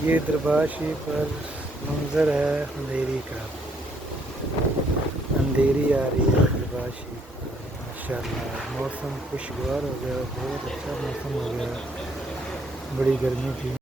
ये दरबाशी पर मंजर है अंधेरी का। अंधेरी आ रही है दरबाशी पर। माशाल्लाह मौसम खुशगवार हो गया, बहुत अच्छा मौसम हो गया। बड़ी गर्मी थी।